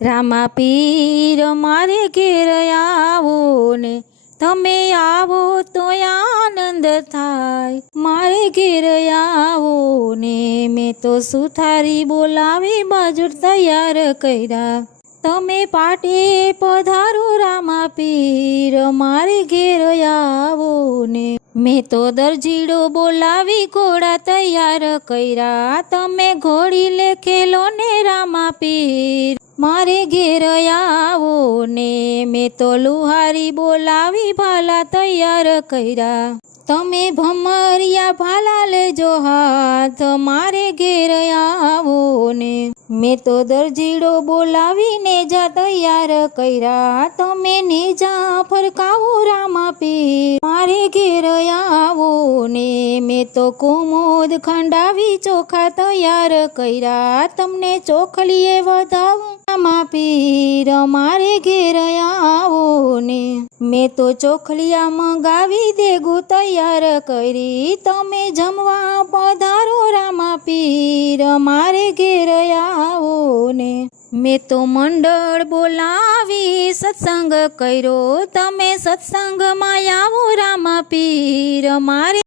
રામા પીર મારે ઘેર આવો ને, તમે આવો તો આનંદ થાય. મારે ઘેર આવો ને, મેં તો સુથારી બોલાવી બાજુ તૈયાર કર્યા. તમે પાટે પધારો રામા પીર મારે ઘેર આવો ને, મેં તો દરજીડો બોલાવી ઘોડા તૈયાર કર્યા. તમે ઘોડી લેખેલો ને રામા પીર મારે ઘેર આવો ને, મેં તો લુહારી બોલાવી ભાલા તૈયાર કર્યા. તમે ભમરિયા ભાલા લેજો હાથ મારે ઘેર આવો ને, મેં તો દરજીડો બોલાવીને જા તૈયાર કર્યા. તમે નેજા ફરકાવો રામા પીર મારે ઘેર આવો ને, મેં તો કુમોદ ખંડાવી ચોખા તૈયાર કર્યા. તમને ચોખલીએ વધાવું રામા પીર મારે ઘેર આવો ને, મેં તો ચોખલિયા મંગાવી દેગું તૈયાર કરી. તમે જમવા પધારો રામા પીર મારે ઘેર આવો ને, મેં તો મંડળ બોલાવી સત્સંગ કર્યો. તમે સત્સંગમાં આવો રામા પીર મારે